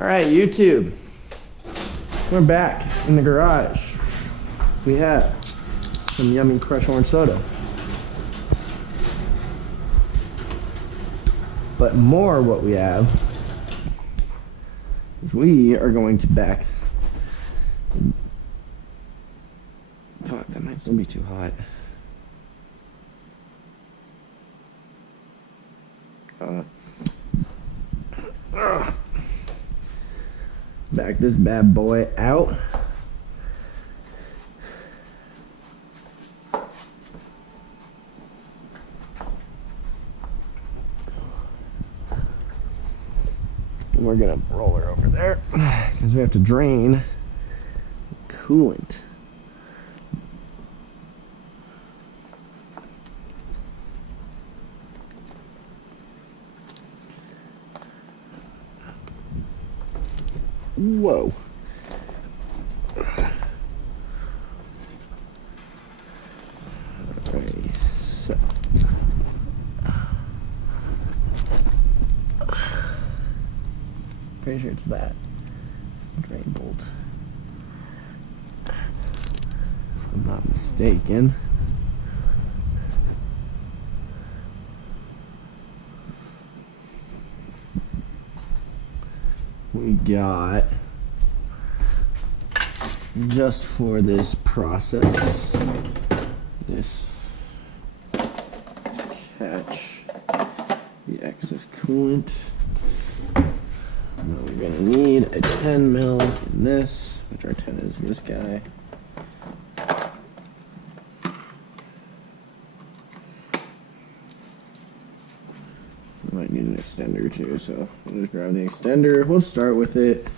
All right, YouTube. We're back in the garage. We have some yummy crushed orange soda. But more what we have is we are going to back. Fuck, that might still be too hot. Back this bad boy out. We're gonna roll her over there because we have to drain coolant. Whoa. Alright, so pretty sure it's that. It's the drain bolt. If I'm not mistaken. We got, just for this process, this to catch the excess coolant. Now we're gonna need a 10 mil in this, which our 10 is this guy. Might need an extender too, so we'll just grab the extender. We'll start with it.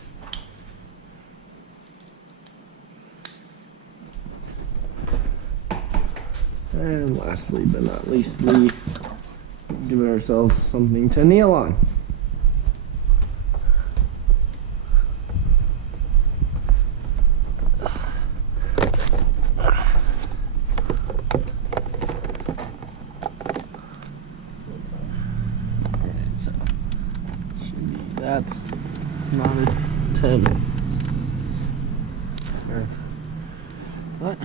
And lastly but not leastly, give ourselves something to kneel on. That's not a 10. Or what?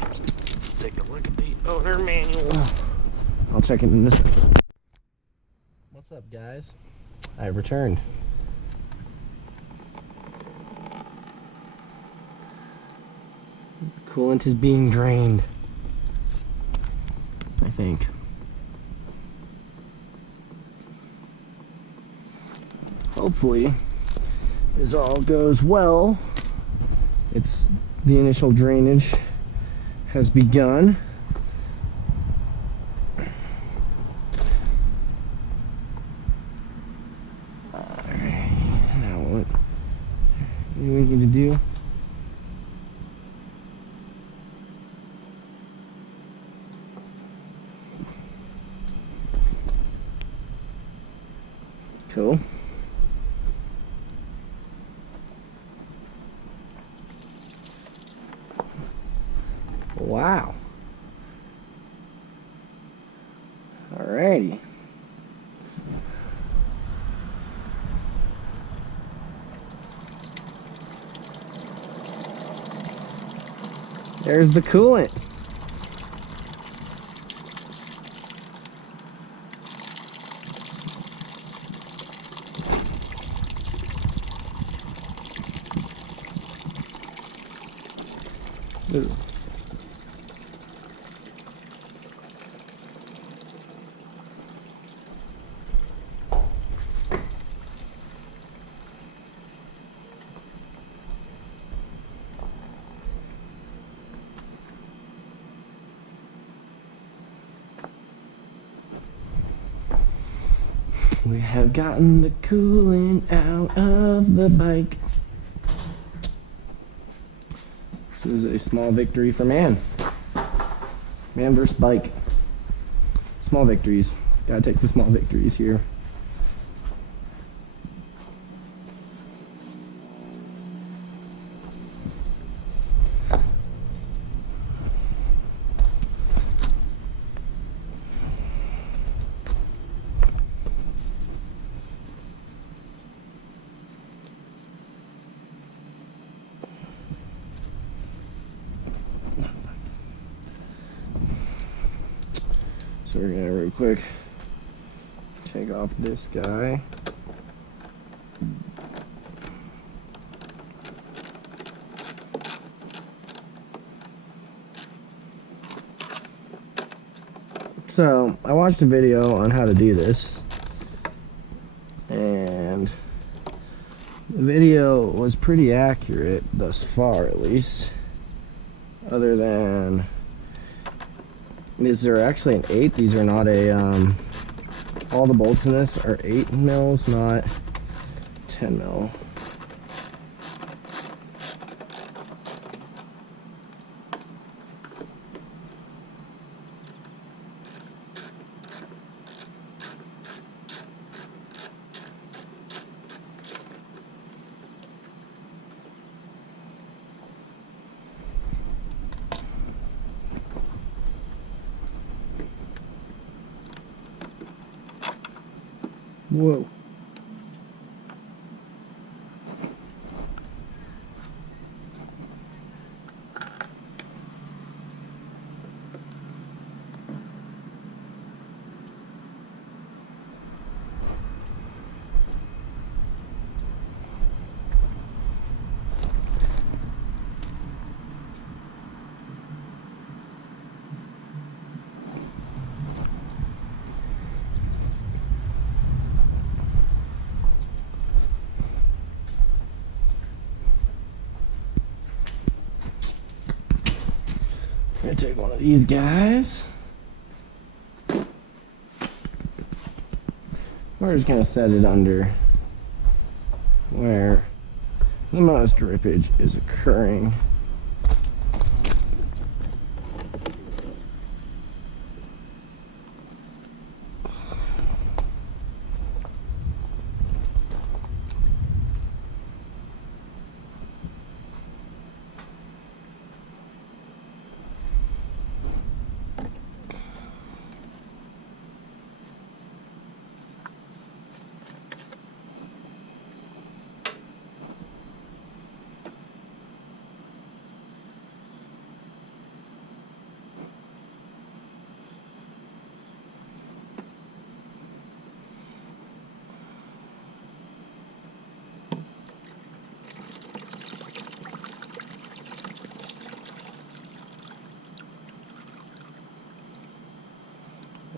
Let's take a look at the owner manual. I'll check it in a second. What's up, guys? I returned. Coolant is being drained, I think. Hopefully, this all goes well. It's the initial drainage has begun. Alright, now what do we need to do? Cool. Wow. Alrighty. There's the coolant. Ooh. We have gotten the coolant out of the bike. This is a small victory for man. Man versus bike. Small victories. Gotta take the small victories here. So we're gonna real quick take off this guy. So I watched a video on how to do this, and the video was pretty accurate thus far, at least. Other than, these are actually an 8. These are not a, all the bolts in this are 8 mils, not 10 mil. Whoa. I'm gonna take one of these guys. We're just gonna set it under where the most drippage is occurring.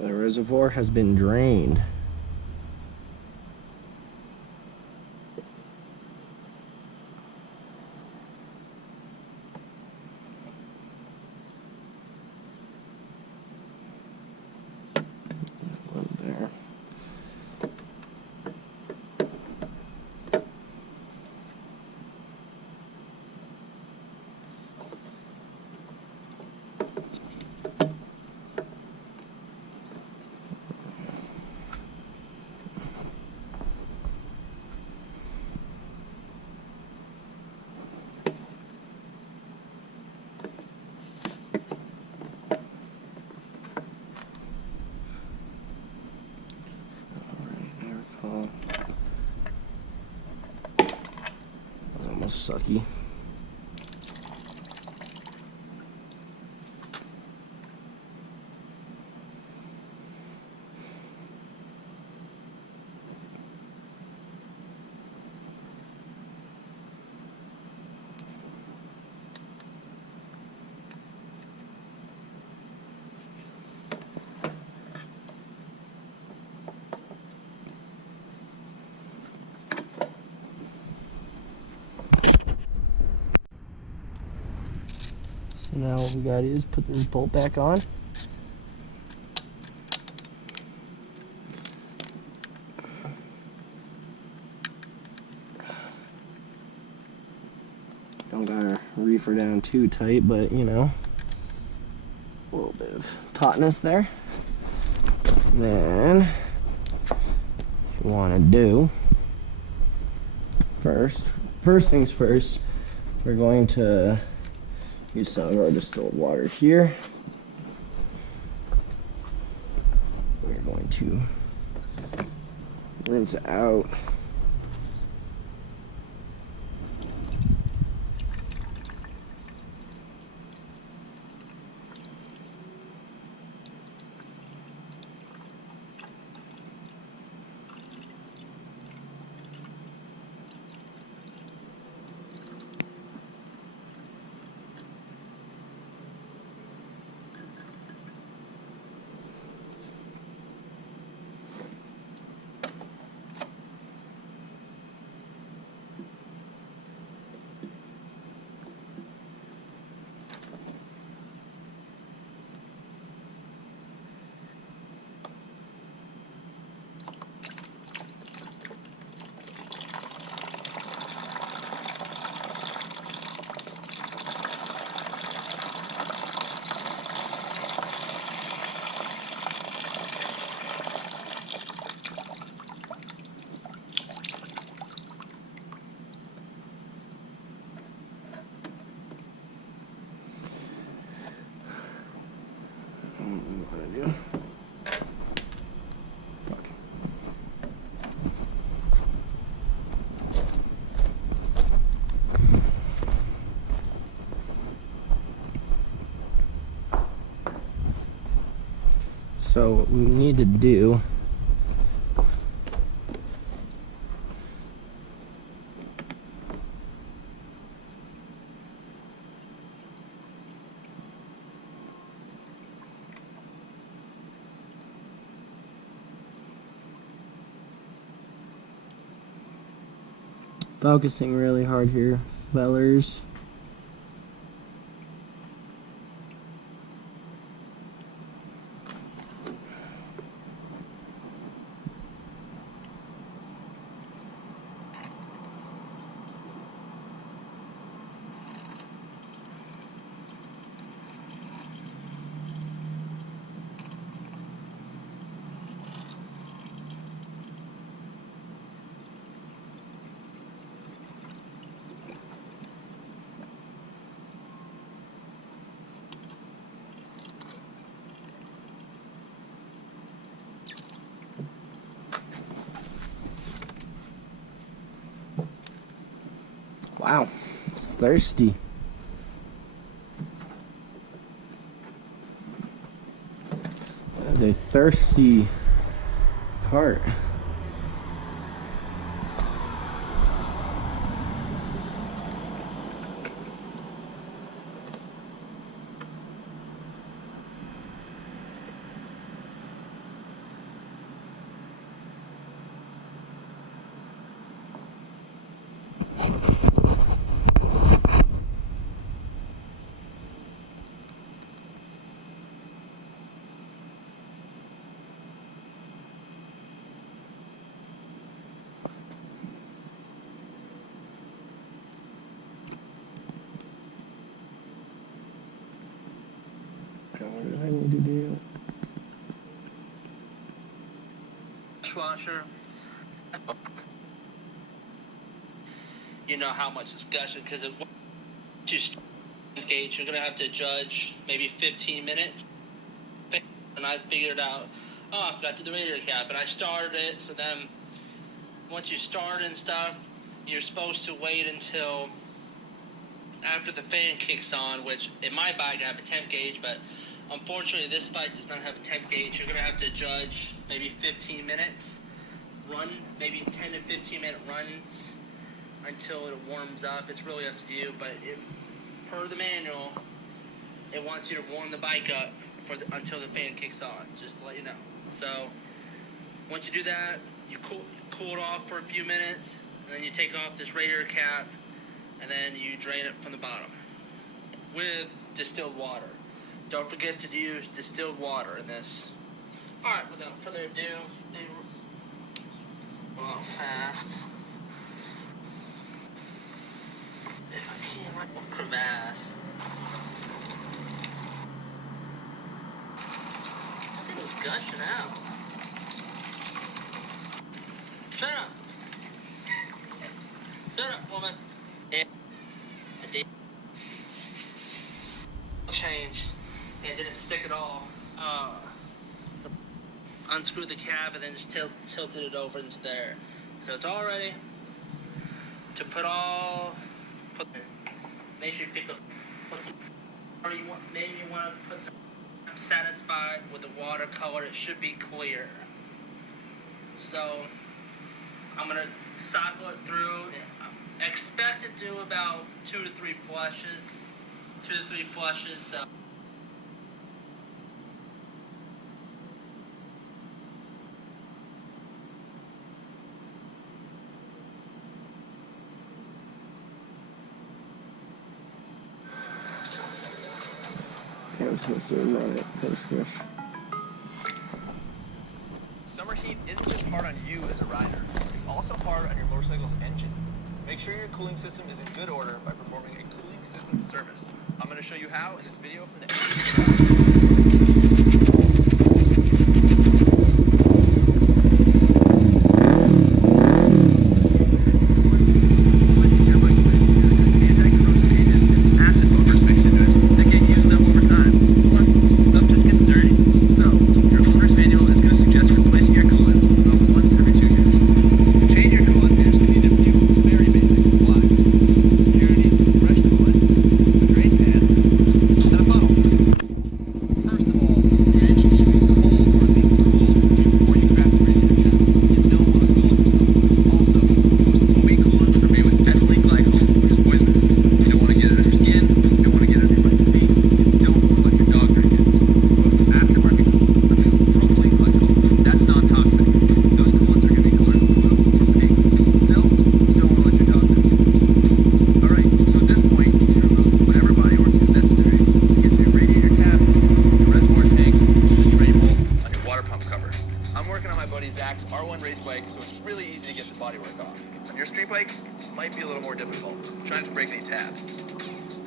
The reservoir has been drained. One there. Sucky. So now what we gotta do is put this bolt back on. Don't gotta reefer down too tight, but you know, a little bit of tautness there. Then, what you wanna do, first things first, we're going to use some of our distilled water here. We're going to rinse out So what we need to do focusing really hard here, fellers. Wow, it's thirsty. That's a thirsty cart. What do I need to do? Dishwasher. You know how much discussion, because if you gauge, you're gonna have to judge maybe 15 minutes. And I figured out, oh, I forgot to do the radiator cap, and I started it. So then, once you start and stuff, you're supposed to wait until after the fan kicks on. Which in my bike I have a temp gauge, but unfortunately this bike does not have a temp gauge. You're gonna have to judge maybe 15 minutes, run maybe 10 to 15 minute runs until it warms up. It's really up to you, but per the manual, it wants you to warm the bike up until the fan kicks on, just to let you know. So once you do that, you cool it off for a few minutes, and then you take off this radiator cap, and then you drain it from the bottom with distilled water. Don't forget to use distilled water in this. Alright, without further ado, a little fast. If I can, like a crevasse. I think it's gushing out. Shut up! Shut up, woman! Yeah. I did. Change. It didn't stick at all. Unscrewed the cap and then just tilted it over into there. So it's all ready to make sure you pick up. Or maybe you want to put some. I'm satisfied with the watercolor. It should be clear. So I'm gonna cycle it through. Expect it to do about 2 to 3 flushes. 2 to 3 flushes. I was supposed to run it post-push. Summer heat isn't just hard on you as a rider, it's also hard on your motorcycle's engine. Make sure your cooling system is in good order by performing a cooling system service. I'm going to show you how in this video from the break any taps.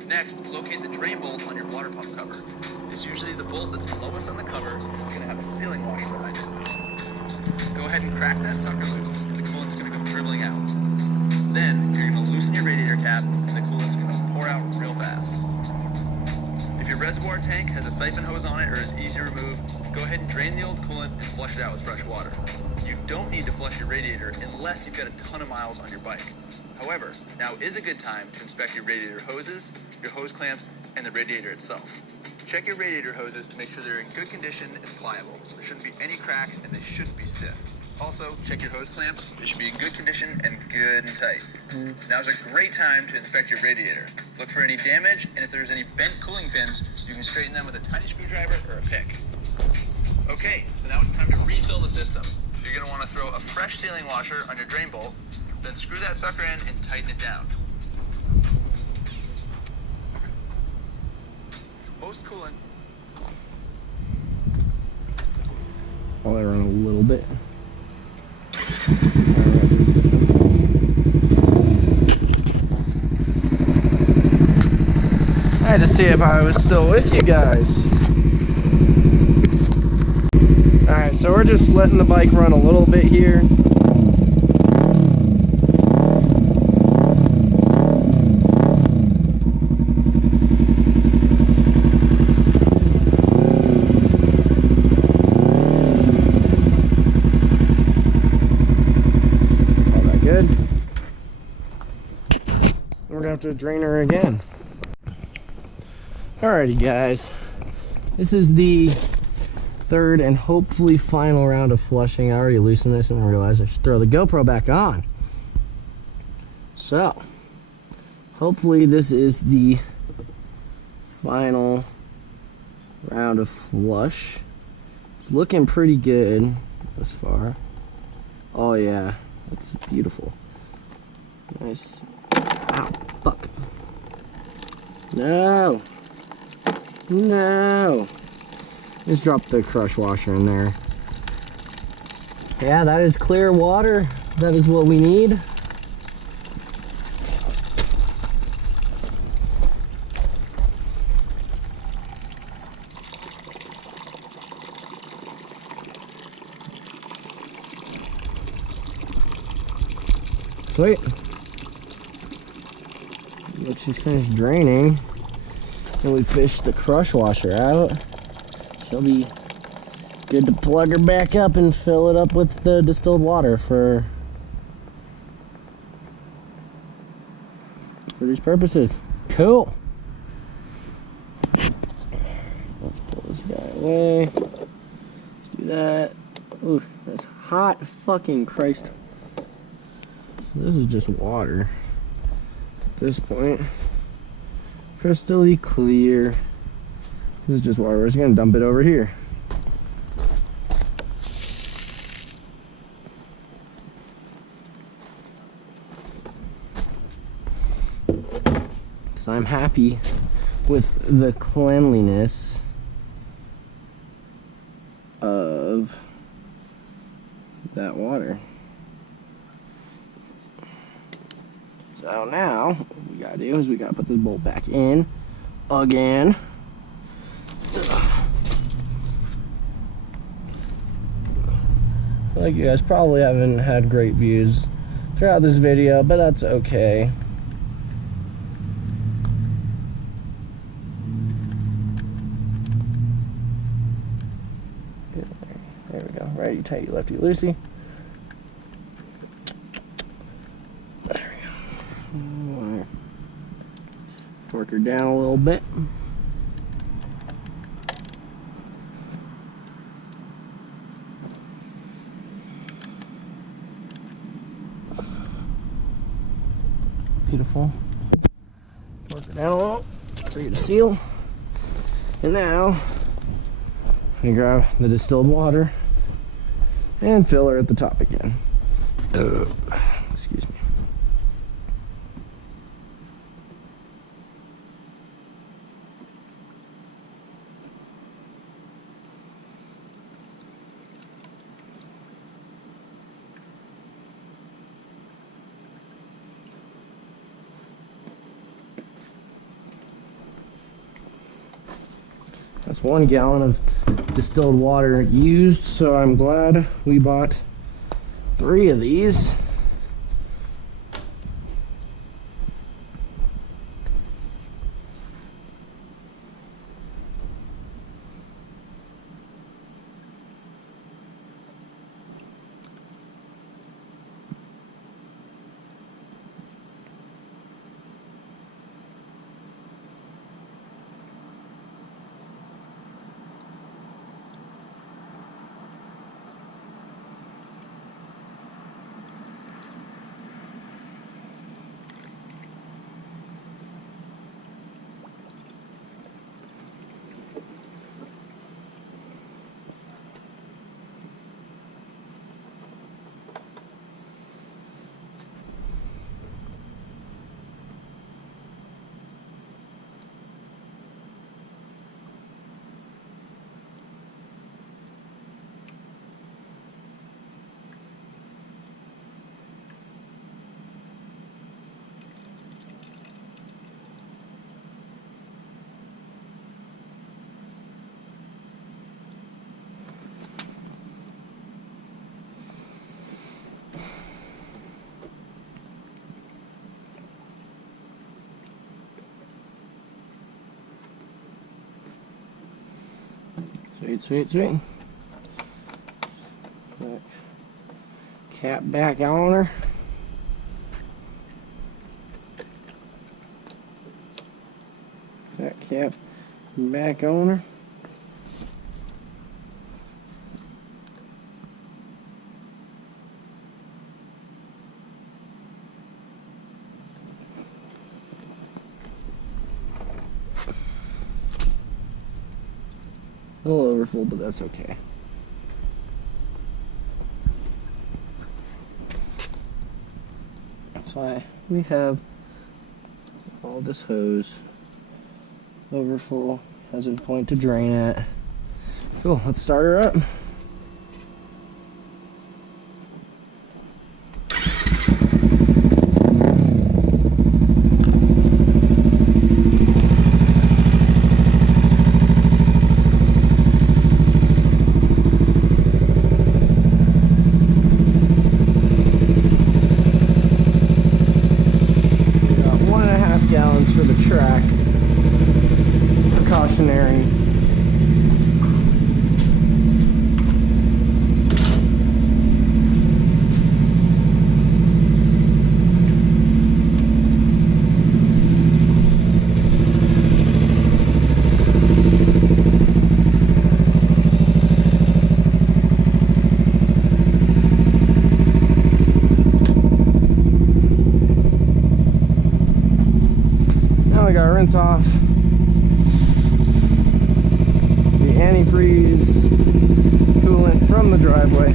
Next, locate the drain bolt on your water pump cover. It's usually the bolt that's the lowest on the cover, and it's going to have a sealing washer behind it. Go ahead and crack that sucker loose, and the coolant's going to come dribbling out. Then, you're going to loosen your radiator cap, and the coolant's going to pour out real fast. If your reservoir tank has a siphon hose on it or is easy to remove, go ahead and drain the old coolant and flush it out with fresh water. You don't need to flush your radiator unless you've got a ton of miles on your bike. However, now is a good time to inspect your radiator hoses, your hose clamps, and the radiator itself. Check your radiator hoses to make sure they're in good condition and pliable. There shouldn't be any cracks and they shouldn't be stiff. Also, check your hose clamps. They should be in good condition and good and tight. Now is a great time to inspect your radiator. Look for any damage, and if there's any bent cooling pins, you can straighten them with a tiny screwdriver or a pick. Okay, so now it's time to refill the system. So you're going to want to throw a fresh sealing washer on your drain bolt, then screw that sucker in and tighten it down. Post coolant. I'll let it run a little bit. I had to see if I was still with you guys. Alright, so we're just letting the bike run a little bit here. We're gonna have to drain her again. Alrighty guys, this is the third and hopefully final round of flushing. I already loosened this and realized I should throw the GoPro back on. So, hopefully this is the final round of flush. It's looking pretty good thus far. Oh yeah, that's beautiful. Nice. Ow, fuck. No. No. Just drop the crush washer in there. Yeah, that is clear water. That is what we need. Sweet. Once she's finished draining, and we fish the crush washer out, she'll be good to plug her back up and fill it up with the distilled water for these purposes. Cool. Let's pull this guy away. Let's do that. Ooh, that's hot. Fucking Christ. So this is just water. At this point, crystally clear. This is just water. We're just gonna dump it over here. So I'm happy with the cleanliness of that water. So now, what we gotta do is we gotta put this bolt back in again. Like, you guys probably haven't had great views throughout this video, but that's okay. There we go. Righty tighty, lefty loosey. Torque her down a little bit. Beautiful. Torque her down a little for you to seal. And now, I'm gonna grab the distilled water and fill her at the top again. Excuse me. That's 1 gallon of distilled water used, so I'm glad we bought 3 of these. Sweet, sweet, sweet. That cap back on her. That cap back on her. A little overfull, but that's okay. So we have all this hose overfull, has a point to drain at. Cool, let's start her up. For the track, precautionary. Now I gotta rinse off the antifreeze coolant from the driveway.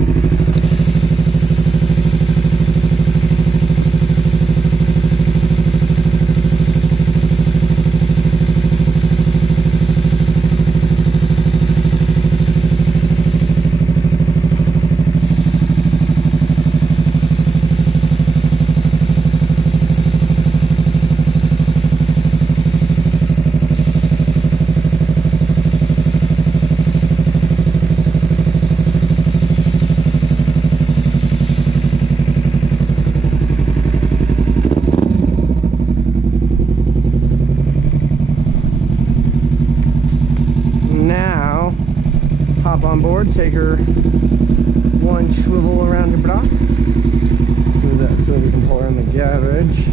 Hop on board, take her one swivel around her block. Do that so we can pull her in the garage.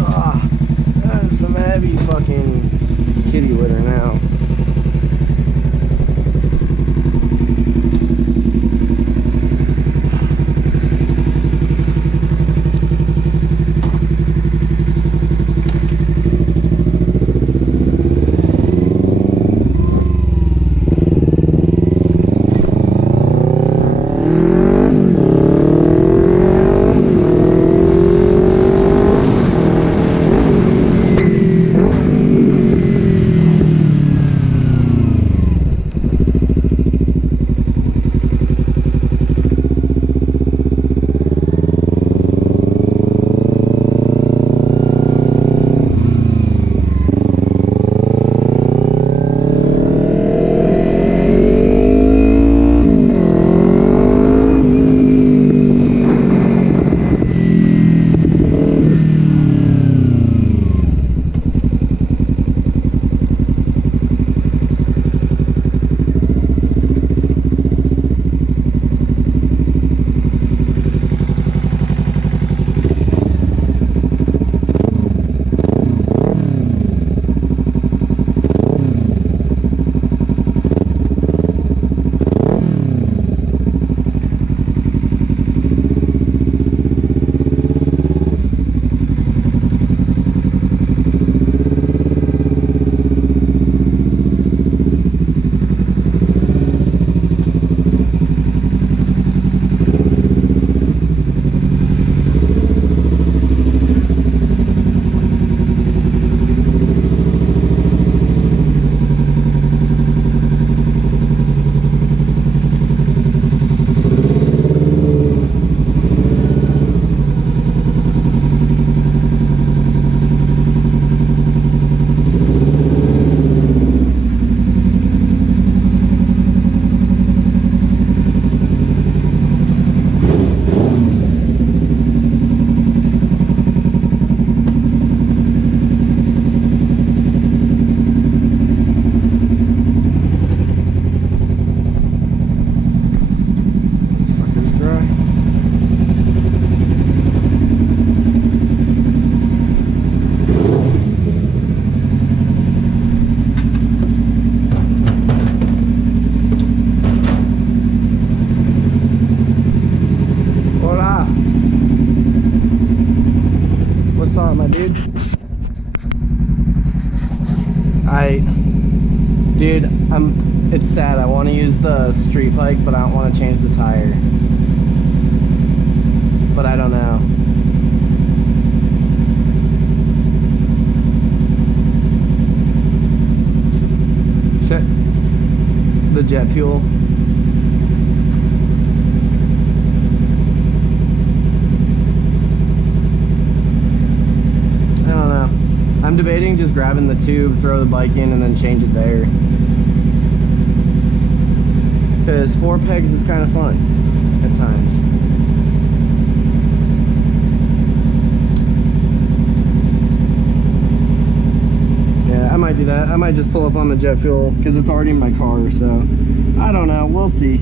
Ah, that is some heavy fucking kitty litter now. Dude, it's sad. I want to use the street bike, but I don't want to change the tire. But I don't know. Check the jet fuel. I don't know. I'm debating just grabbing the tube, throw the bike in, and then change it there. Because 4 pegs is kind of fun at times. Yeah, I might do that. I might just pull up on the jet fuel because it's already in my car, so I don't know. We'll see.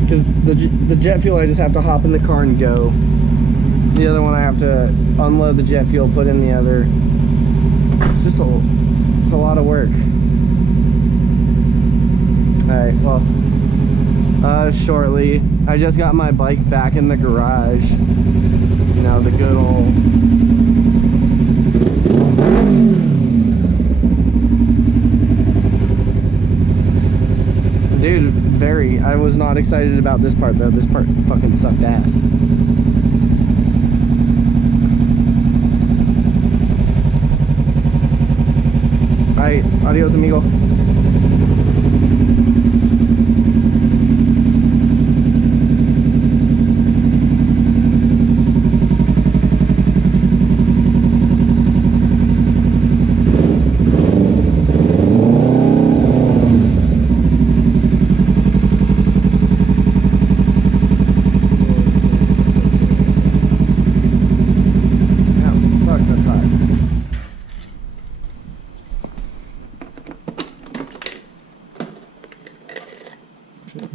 Because the jet fuel, I just have to hop in the car and go. The other one, I have to unload the jet fuel, put in the other. It's just it's a lot of work. Alright, well, shortly. I just got my bike back in the garage. You know, the good old... Dude, very. I was not excited about this part, though. This part fucking sucked ass. Alright, adios, amigo.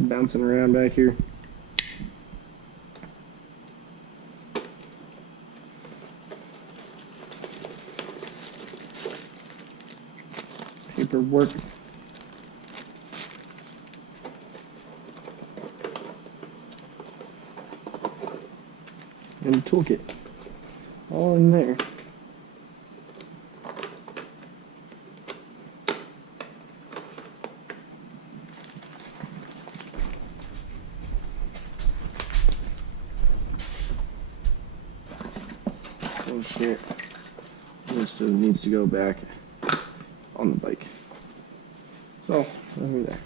Bouncing around back here. Paperwork. And a toolkit. All in there. Oh shit. This needs to go back on the bike. So, over there.